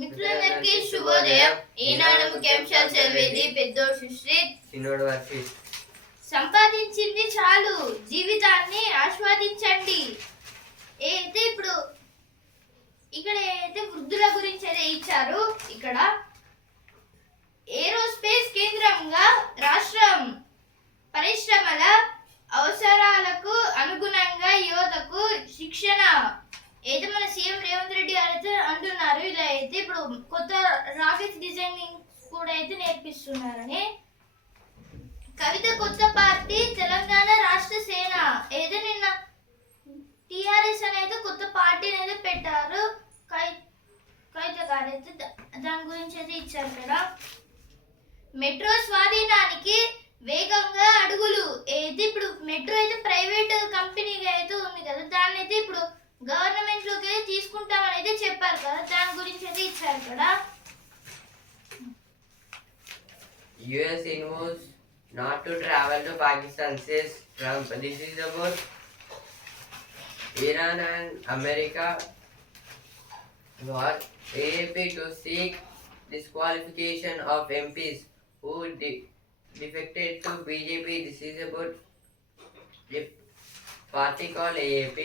మిత్రులందరికీ శుభోదయం. ఈనాడు ముఖ్యాంశాలు చదివేది పెద్దోడు సుశ్రీత్, చిన్నోడు వర్షిత్. సంపాదించింది చాలు, జీవితాన్ని ఆస్వాదించండి. అయితే ఇప్పుడు ఇక్కడ అయితే వృద్ధుల గురించి అయితే ఇచ్చారు. ఇక్కడ ఏరోస్పేస్ కేంద్రంగా రాష్ట్రం పరిశ్రమల అవసరాలకు అనుగుణంగా యువతకు శిక్షణ అయితే మన సీఎం రేవంత్ రెడ్డి గారు అయితే అంటున్నారు. ఇలా అయితే ఇప్పుడు కొత్త రాకెట్స్ డిజైనింగ్ కూడా అయితే నేర్పిస్తున్నారని. కవిత కొత్త పార్టీ తెలంగాణ రాష్ట్ర సేన అయితే నిన్న టిఆర్ఎస్ అనేది కొత్త పార్టీని అయితే పెట్టారు. కవిత గారు అయితే దాని గురించి అయితే ఇచ్చారు కదా. మెట్రో స్వాధీనానికి వేగంగా అడుగులు అయితే ఇప్పుడు మెట్రో అయితే ప్రైవేట్ కంపెనీగా అయితే ఉంది కదా, దాన్ని అయితే ఇప్పుడు గవర్నమెంట్ లోకి తీసుకుంటామని అయితే చెప్పారు కదా, దాని గురించి అయితే ఇచ్చారు కదా. US involves not to travel to Pakistan, says Trump. This is about Iran and America war. AAP to seek disqualification of MPs who defected to BJP. This is about the party called AAP.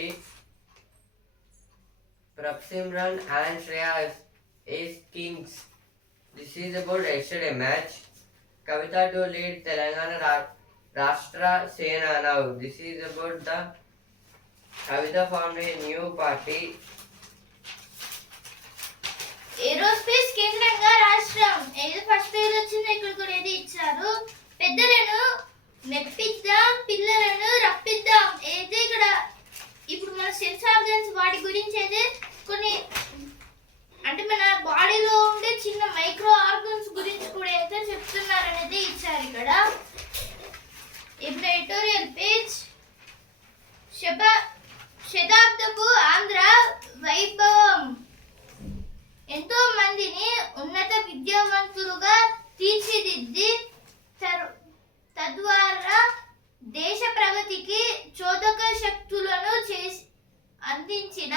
Prabsimran and Shreya Ace Kings. This is about yesterday match. Kavita to lead Telangana Rashtra Sena now. This is about the Kavita formed a new party. Aerospace కేంద్రంగా రాష్ట్రం ఏదో first పేరు వచ్చింది, ఇక్కడ కూడా ఏది ఇచ్చారు. పెద్దలను మెప్పిద్దాం, పిల్లలను రప్పిద్దాం. అయితే ఇక్కడ ఇప్పుడు మన సెన్స్ ఆర్గన్స్ వాటి గురించి అయితే కొన్ని అంటే మన బాడీలో ఉండే చిన్న మైక్రో ఆర్గన్స్ గురించి కూడా అయితే చెప్తున్నారు అనేది ఇచ్చారు ఇక్కడ. ఇప్పుడు ఎడిటోరియల్ పేజ్ శతాబ్దపు ఆంధ్ర వైభవం ఎంతో మందిని ఉన్నత విద్యావంతులుగా తీర్చిదిద్ది తద్వారా దేశ ప్రగతికి చోదక శక్తులను అందించిన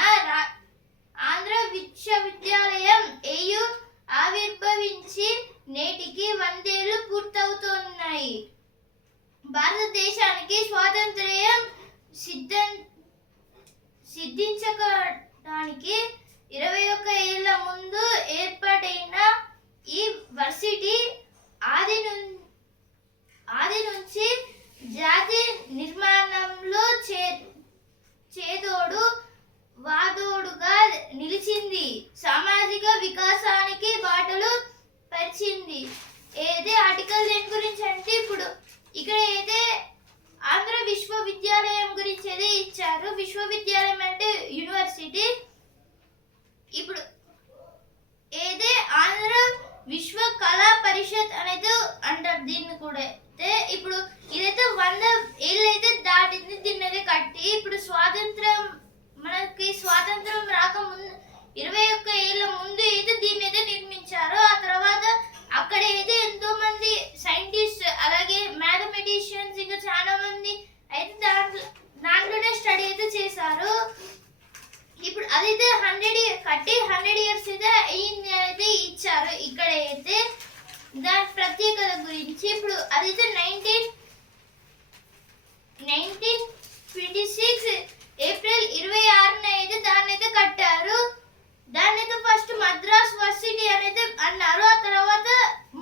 ఆంధ్ర విశ్వవిద్యాలయం ఏయు ఆవిర్భవించి నేటికి 100 ఏళ్లు పూర్తవుతున్నాయి. భారతదేశానికి స్వాతంత్ర్యం సిద్ధించడానికి 21 ఏళ్ల ముందు ఏర్పాటైన ఈ వర్సిటీ ఆది నుంచి జాతి నిర్మాణంలో చేదోడు వాదోడుగా నిలిచింది, సామాజిక వికాసానికి బాటలు పరిచింది. ఏదే ఆర్టికల్ దేని గురించి అంటే ఇప్పుడు ఇక్కడ ఏదే ఆంధ్ర విశ్వవిద్యాలయం గురించి ఏదే ఇచ్చారు. విశ్వవిద్యాలయం అంటే యూనివర్సిటీ. ఇప్పుడు ఏదే ఆంధ్ర విశ్వ కళా పరిషత్ అనేది అంటారు దీన్ని కూడా. అయితే ఇప్పుడు ఇదైతే 100 ఏళ్ళు అయితే దాటింది. దీన్ని అయితే కట్టి ఇప్పుడు మనకి స్వాతంత్రం రాకముందు 21 ఏళ్ళ ముందు అయితే దీన్ని అయితే నిర్మించారు. ఆ తర్వాత అక్కడ అయితే ఎంతో మంది సైంటిస్ట్ అలాగే మ్యాథమెటిషియన్స్ ఇంకా చాలా మంది అయితే దాంట్లోనే స్టడీ అయితే చేశారు. ఇప్పుడు అదైతే 100 ఇయర్స్ అయితే అయ్యింది అయితే ఇచ్చారు. ఇక్కడ అయితే దాని ప్రత్యేకత గురించి ఇప్పుడు అదైతే 1926 ఏప్రిల్ 26న అయితే దాన్ని అయితే కట్టారు. దాన్ని అయితే ఫస్ట్ మద్రాస్ వర్సిటీ అనేది అన్నారు. ఆ తర్వాత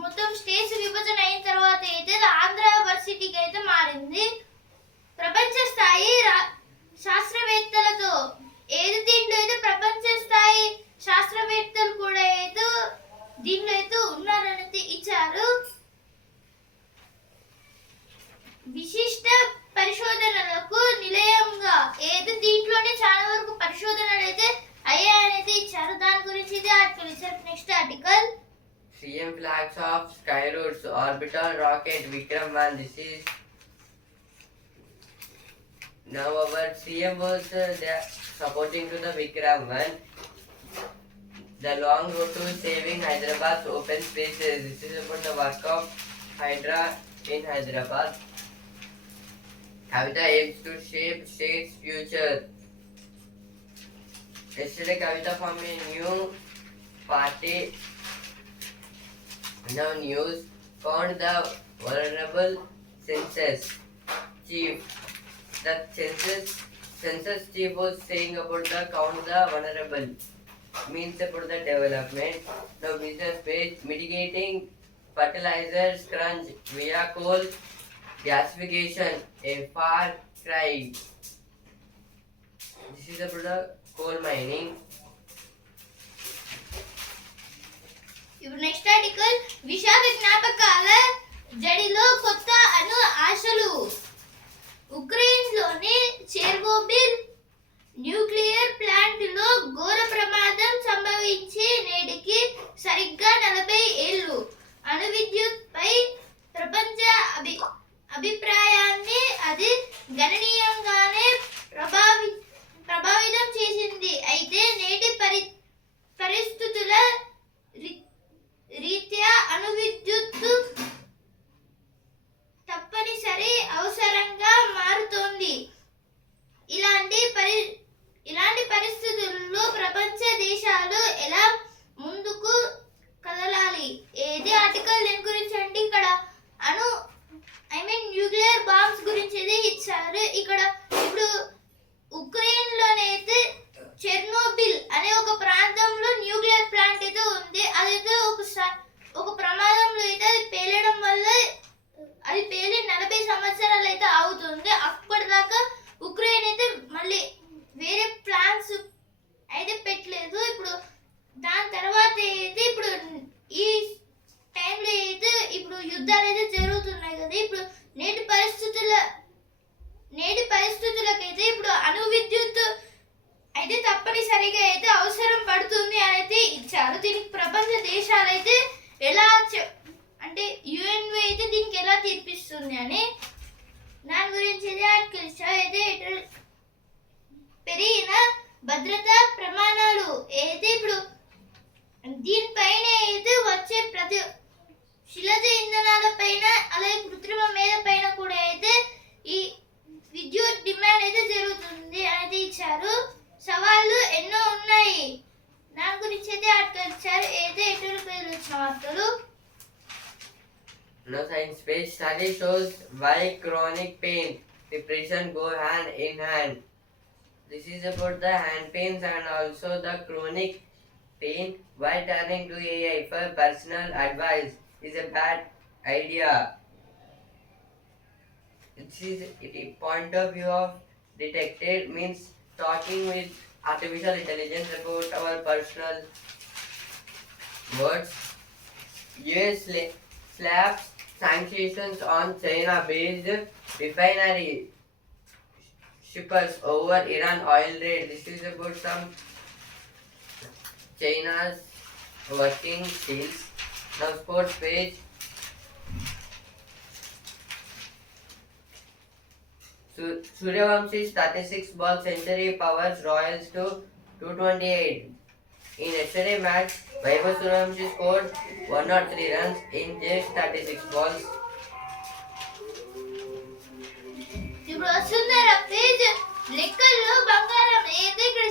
మొత్తం స్టేట్స్ విభజన అయిన తర్వాత అయితే ఆంధ్ర వర్సిటీకి అయితే మారింది. ప్రపంచ స్థాయి శాస్త్రవేత్తలతో ఏది దీంట్లో అయితే ప్రపంచ స్థాయి శాస్త్రవేత్తలు కూడా అయితే దీంట్లో అయితే ఉన్నారని ఇచ్చారు. విశిష్ట పరిశోధనలకు నిలయంగా ఏది దీంట్లోనే చాలా వరకు పరిశోధనలు అయితే అయ్యాయనైతే ఇచ్చారు. దాని గురించి ఇది ఆర్టికల్ ఇచ్చారు. Next article CM flags of Skyroot's orbital rocket Vikram 1. This is now our CM was supporting to the Vikram 1. The long road to saving Hyderabad's open spaces. This is about the work of Hydra in Hyderabad. Kavita aims to shape state's future. Yesterday, Kavita formed a new party. Now news found the vulnerable census chief. The census chief was saying about the count the vulnerable means about the development. Now business page mitigating fertilizers crunch via coal gasification, a far cry. This is about the coal mining. ఇప్పుడు next article Visakha జ్ఞాపకాల జడిలో కొత్త అణు ఆశలు. ఉక్రెయిన్లోని Chernobyl nuclear ప్లాంట్లో ఘోర ప్రమాదం సంభవించి నేటికి సరిగ్గా 40 ఏళ్ళు. అణు విద్యుత్ పై ప్రపంచ అభిప్రాయాన్ని అది గణనీయంగానే ప్రభావితం చేసింది. అయితే నేటి పరిస్థితుల రీత్యా అణు విద్యుత్తు తప్పనిసరి అవసరంగా మారుతోంది. ఇలాంటి పరిస్థితుల్లో ప్రపంచ దేశాలు ఎలా ముందుకు కదలాలి? ఏది ఆర్టికల్ దేని గురించి అంటే ఇక్కడ న్యూక్లియర్ బాంబ్స్ గురించి అయితే ఇచ్చారు. ఇక్కడ ఇప్పుడు ఉక్రెయిన్ లోనైతే చెర్నోబిల్ అనే ఒక ప్రాంతంలో న్యూక్లియర్ ప్లాంట్ అయితే ఉంది. అదైతే ఒక ప్రమాదంలో అయితే అది పేలడం వల్ల అది పేలి 40 సంవత్సరాలు అయితే అవుతుంది. అప్పటిదాకా ఉక్రెయిన్ అయితే మళ్ళీ వేరే ప్లాన్స్ అయితే పెట్టలేదు. ఇప్పుడు దాని తర్వాత అయితే ఇప్పుడు ఈ టైంలో అయితే ఇప్పుడు యుద్ధాలు అయితే జరుగుతున్నాయి కదా. ఇప్పుడు నేటి పరిస్థితులకైతే ఇప్పుడు అణు విద్యుత్ అయితే తప్పనిసరిగా అయితే అవసరం పడుతుంది అని అయితే ఇచ్చారు. దీనికి ప్రపంచ దేశాలు అయితే ఎలా అంటే యుఎన్ఓ అయితే దీనికి ఎలా తీర్పిస్తుంది అని దాని గురించి అయితే ఆర్టికల్ ఇచ్చారు. అయితే పెరిగిన భద్రతా ప్రమాణాలు అయితే ఇప్పుడు దీనిపైన అయితే వచ్చే ప్రతి శిలజ ఇంధనాల పైన అలాగే కృత్రిమ మేధ పైన కూడా అయితే ఈ విద్యుత్ డిమాండ్ అయితే జరుగుతుంది అనేది ఇచ్చారు. సవాళ్ళు ఎన్నో ఉన్నాయి దాని గురించి అయితే ఆర్టికల్ ఇచ్చారు. అయితే ఎటువంటి పేర్లు ఇచ్చిన వార్తలు. No science page study shows why chronic pain, depression go hand in hand. This is about the hand pains and also the chronic pain. Why turning to AI for personal advice is a bad idea. It point of view of detected means talking with artificial intelligence about our personal words. US slaps sanctions on China-based refinery shippers over Iran oil raid. This is about some China's working deals. Now sports page. Suryavanshi's 36-ball century powers Royals to 228. In yesterday's match, Vaibhav Suryavanshi scored 103 runs in just 36 balls. ఇప్పుడు వస్తుందరా page లెక్కల్లో బంగారం అయితే ఇక్కడ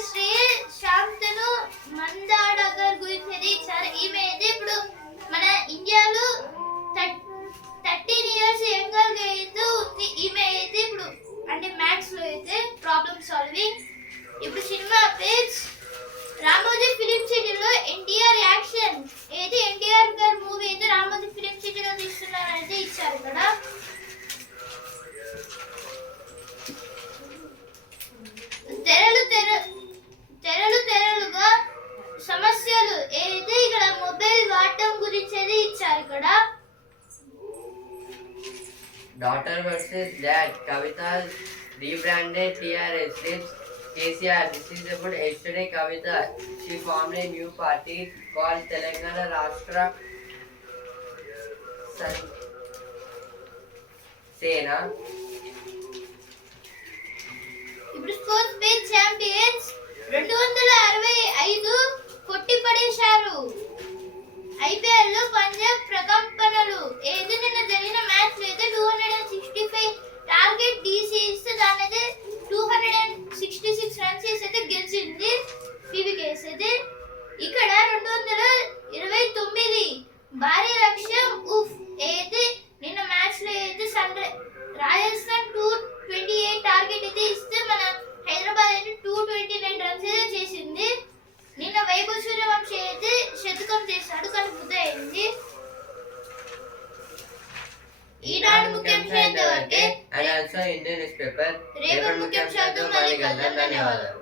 శాంతను మందాడగర్ గురించి అయితే ఇచ్చారు. ఈమె అయితే ఇప్పుడు మన ఇండియాలో 13 years యంగర్ గా అయితే ఉంది. ఈమె అయితే ఇప్పుడు అంటే మ్యాథ్స్ లో అయితే ప్రాబ్లమ్ సాల్వింగ్. ఇప్పుడు సినిమా పేజ్ రామోజీ ఫిలిం సిటీలో ఎన్టీఆర్ యాక్షన్ అయితే ఎన్టీఆర్ గారి మూవీ అయితే రామోజీ ఫిలిం సిటీలో తీస్తున్నారని ఇచ్చారు ఇక్కడ. తెరలుగా సమస్యలు అయితే ఇక్కడ మొబైల్ వాడటం గురించి అయితే ఇచ్చారు ఇక్కడ. Daughter versus dad. Kavita rebranded TRS. KCR. This is about yesterday Kavita. She formed a new party called Telangana Rashtra Sena. ఇప్పుడు స్పోర్ట్స్ పేజ్ ఛాంపియన్స్ 265 కొట్టి పడేశారు. ఐపీఎల్ లో పంజాబ్ ప్రకంపనలు. ఏది నిన్న జరిగిన మ్యాచ్ లో అయితే 265 టార్గెట్ డీసీ ఇస్తే దాని అయితే 266 రన్స్ అయితే గెలిచింది పీవీకేఎస్ అయితే. ఇక్కడ 229 భారీ లక్ష్యం ఉఫ్. అయితే నిన్న మ్యాచ్ లో అయితే రాజస్థాన్ 228 టార్గెట్ అయితే ఇస్తే మన హైదరాబాద్ అయితే 229 రన్స్ అయితే చేసింది. నిన్న వైభవ్ సూర్యవంశీ అయితే శతకం చేశాడు కానీ ముద్ద అయింది. ఈనాడు ముఖ్యాంశాలు ఇంతవరకే. And also Indian newspaper. రేపటి ముఖ్యాంశాలతో మళ్ళీ కలుద్దాం. ధన్యవాదాలు.